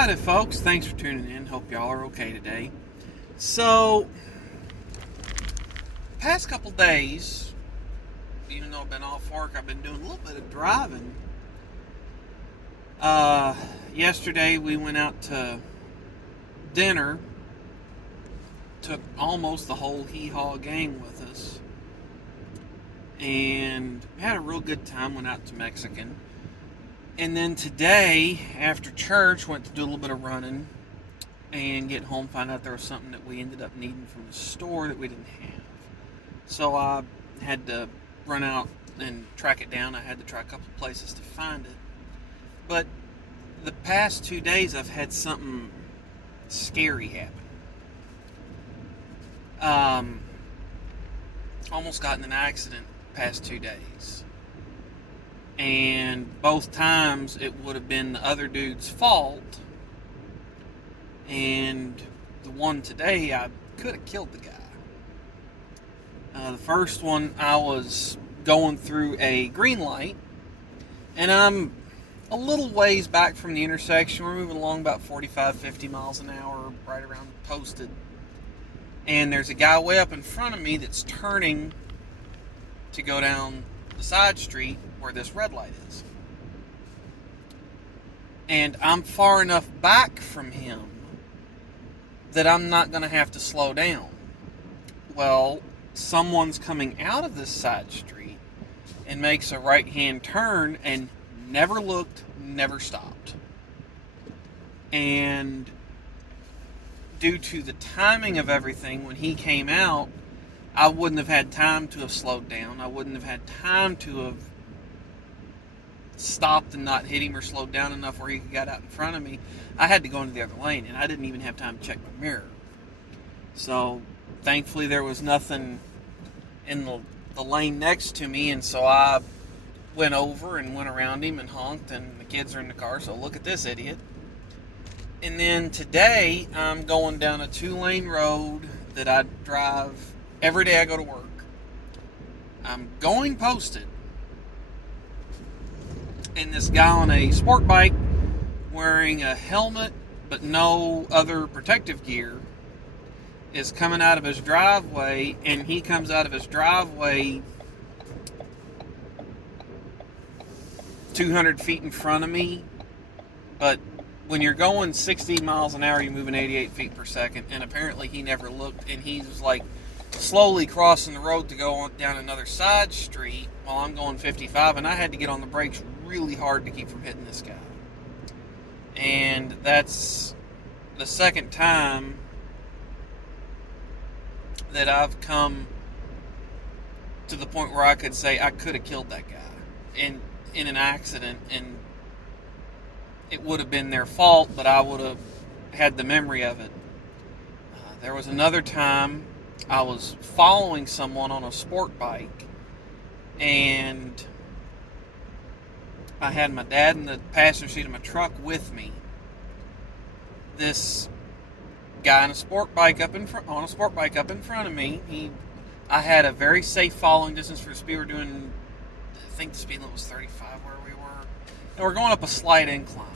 Howdy, folks. Thanks for tuning in. Hope y'all are okay today. So, past couple days, even though I've been off work, I've been doing a little bit of driving. Yesterday we went out to dinner. Took almost the whole hee-haw gang with us. And had a real good time. Went out to Mexican. And then today, after church, went to do a little bit of running and get home, find out there was something that we ended up needing from the store that we didn't have. So I had to run out and track it down. I had to try a couple of places to find it. But the past 2 days, I've had something scary happen. Almost got in an accident the past 2 days. And both times it would have been the other dude's fault. And the one today, I could have killed the guy. The first one, I was going through a green light. And I'm a little ways back from the intersection. We're moving along about 45, 50 miles an hour, right around posted. And there's a guy way up in front of me that's turning to go down the side street where this red light is. And I'm far enough back from him that I'm not going to have to slow down. Well, someone's coming out of this side street and makes a right-hand turn and never looked, never stopped. And due to the timing of everything, when he came out, I wouldn't have had time to have slowed down. I wouldn't have had time to have stopped and not hit him or slowed down enough where he got out in front of me. I had to go into the other lane, and I didn't even have time to check my mirror. So, thankfully, there was nothing in the lane next to me, and so I went over and went around him and honked, and the kids are in the car, so look at this idiot. And then today, I'm going down a 2-lane road that I drive every day I go to work. I'm going posted. And this guy on a sport bike wearing a helmet but no other protective gear is coming out of his driveway, and he comes out of his driveway 200 feet in front of me. But when you're going 60 miles an hour, you're moving 88 feet per second, and apparently he never looked, and he was like slowly crossing the road to go on down another side street while I'm going 55, and I had to get on the brakes really hard to keep from hitting this guy. And that's the second time that I've come to the point where I could say I could have killed that guy in an accident, and it would have been their fault, but I would have had the memory of it. There was another time I was following someone on a sport bike, and I had my dad in the passenger seat of my truck with me. This guy on a sport bike up in front of me. I had a very safe following distance for the speed. We're doing, I think the speed limit was 35 where we were, and we're going up a slight incline.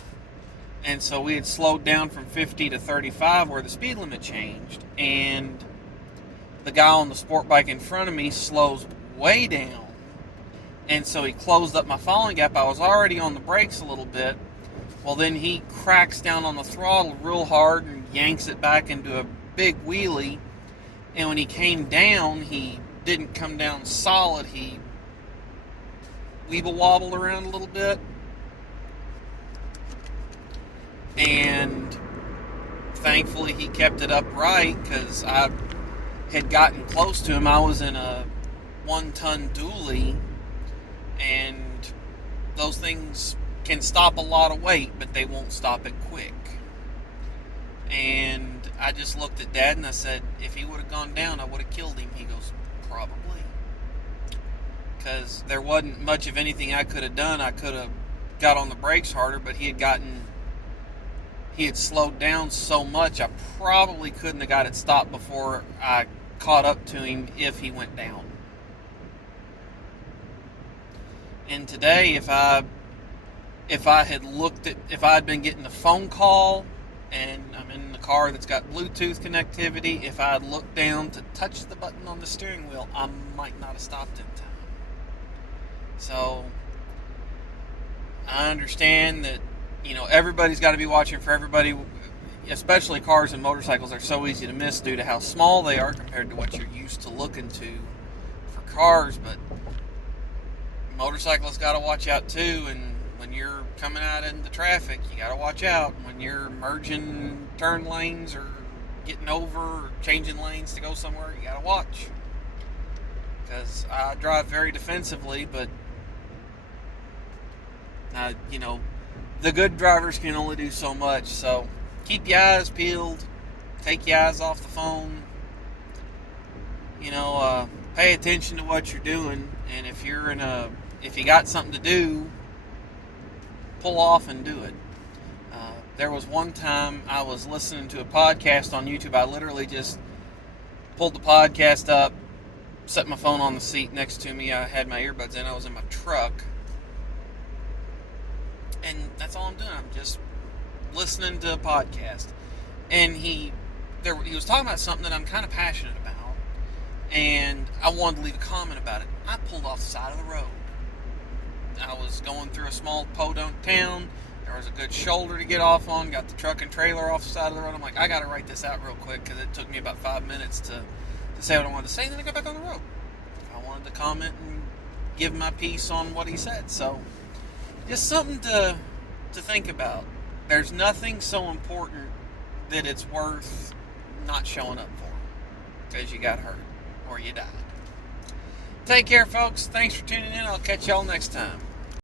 And so we had slowed down from 50 to 35 where the speed limit changed, and the guy on the sport bike in front of me slows way down. And so he closed up my following gap. I was already on the brakes a little bit. Well, then he cracks down on the throttle real hard and yanks it back into a big wheelie. And when he came down, he didn't come down solid. He weeble wobbled around a little bit. And thankfully he kept it upright, because I had gotten close to him. I was in a 1-ton dually, and those things can stop a lot of weight, but they won't stop it quick. And I just looked at Dad and I said, if he would have gone down, I would have killed him. He goes, probably. Because there wasn't much of anything I could have done. I could have got on the brakes harder, but he had slowed down so much, I probably couldn't have got it stopped before I caught up to him if he went down. And today, if I had been getting a phone call and I'm in the car that's got Bluetooth connectivity, if I look down to touch the button on the steering wheel, I might not have stopped in time. So I understand that, everybody's got to be watching for everybody, especially cars and motorcycles are so easy to miss due to how small they are compared to what you're used to looking to for cars, but motorcyclists got to watch out too, and when you're coming out into traffic, you got to watch out. When you're merging turn lanes or getting over or changing lanes to go somewhere, you got to watch. Because I drive very defensively, but the good drivers can only do so much. So keep your eyes peeled, take your eyes off the phone. Pay attention to what you're doing, and if you got something to do, pull off and do it. There was one time I was listening to a podcast on YouTube. I literally just pulled the podcast up, set my phone on the seat next to me. I had my earbuds in. I was in my truck. And that's all I'm doing. I'm just listening to a podcast. And he was talking about something that I'm kind of passionate about. And I wanted to leave a comment about it. I pulled off the side of the road. I was going through a small podunk town. There was a good shoulder to get off on. Got the truck and trailer off the side of the road. I'm like, I got to write this out real quick because it took me about 5 minutes to say what I wanted to say. And then I got back on the road. I wanted to comment and give my piece on what he said. So just something to think about. There's nothing so important that it's worth not showing up for because you got hurt or you died. Take care, folks. Thanks for tuning in. I'll catch y'all next time.